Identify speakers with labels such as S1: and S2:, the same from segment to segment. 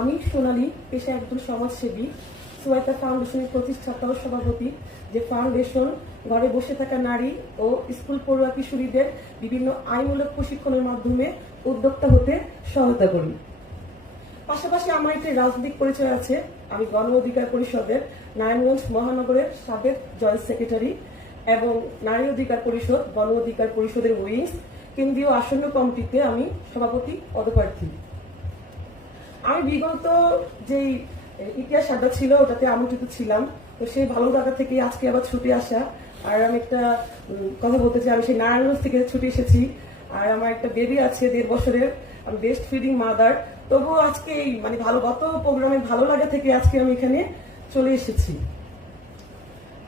S1: আমি সোনালী, পেশা একজন সমাজসেবী, সুয়াইতা ফাউন্ডেশনের প্রতিষ্ঠাতা ও সভাপতি, যে ফাউন্ডেশন ঘরে বসে থাকা নারী ও স্কুল পড়ুয়া কিশোরীদের বিভিন্ন আইনমূলক প্রশিক্ষণের মাধ্যমে উদ্যোক্তা হতে সহায়তা করি। পাশাপাশি আমার একটি রাজনৈতিক পরিচয় আছে। আমি গণ অধিকার পরিষদের নারায়ণগঞ্জ মহানগরের সাবেক জয়েন্ট সেক্রেটারি এবং নারী অধিকার পরিষদ, গণ অধিকার পরিষদের উইংস কেন্দ্রীয় আসন্ন কমিটিতে আমি সভাপতি পদপ্রার্থী। আমি বিগত যেই ইতিহাস আড্ডা ছিল, ওটাতে আমন্ত্রিত ছিলাম। তো সেই ভালো জায়গা থেকে আজকে আবার ছুটে আসা। আর আমি একটা কথা বলতে চাই, আমি সেই নারায়ণগঞ্জ থেকে ছুটে এসেছি। আর আমার একটা বেবি আছে, দেড় বছরের। আমি বেস্ট ফিডিং মাদার তবুও আজকে এই মানে ভালো, গত প্রোগ্রামে ভালো লাগা থেকে আজকে আমি এখানে চলে এসেছি।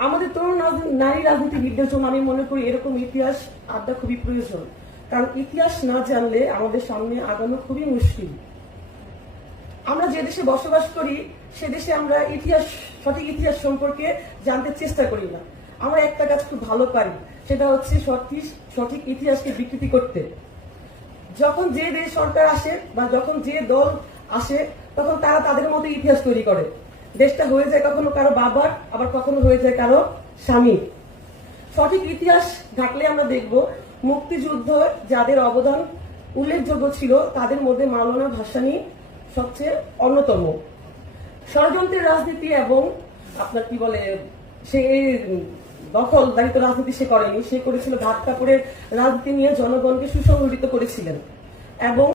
S1: আমাদের তরুণ নারী রাজনীতিবিদদের জন্য আমি মনে করি এরকম ইতিহাস আড্ডা খুবই প্রয়োজন। কারণ ইতিহাস না জানলে আমাদের সামনে আগানো খুবই মুশকিল। আমরা যে দেশে বসবাস করি, সে দেশে আমরা ইতিহাস, সঠিক ইতিহাস সম্পর্কে জানতে চেষ্টা করি না। আমরা একটা কাজ খুব ভালো পারি, সেটা হচ্ছে সঠিক ইতিহাসকে বিকৃতি করতে। যখন যে দেশ সরকার আসে বা যখন যে দল আসে, তখন তারা তাদের মতো ইতিহাস তৈরি করে। দেশটা হয়ে যায় কখনো কারও বাবার, আবার কখনো হয়ে যায় কারও স্বামী সঠিক ইতিহাস ঘাটলে আমরা দেখব মুক্তিযুদ্ধ যাদের অবদান উল্লেখযোগ্য ছিল, তাদের মধ্যে মাওলানা ভাসানী সবচেয়ে অন্যতম। ষড়যন্ত্রের রাজনীতি এবং আপনার কি বলে, সে দখল, দায়িত্ব রাজনীতি সে করেনি, সে করেছিল ভাত কাপড়ের রাজনীতি নিয়ে জনগণকে সুসংগঠিত করেছিলেন। এবং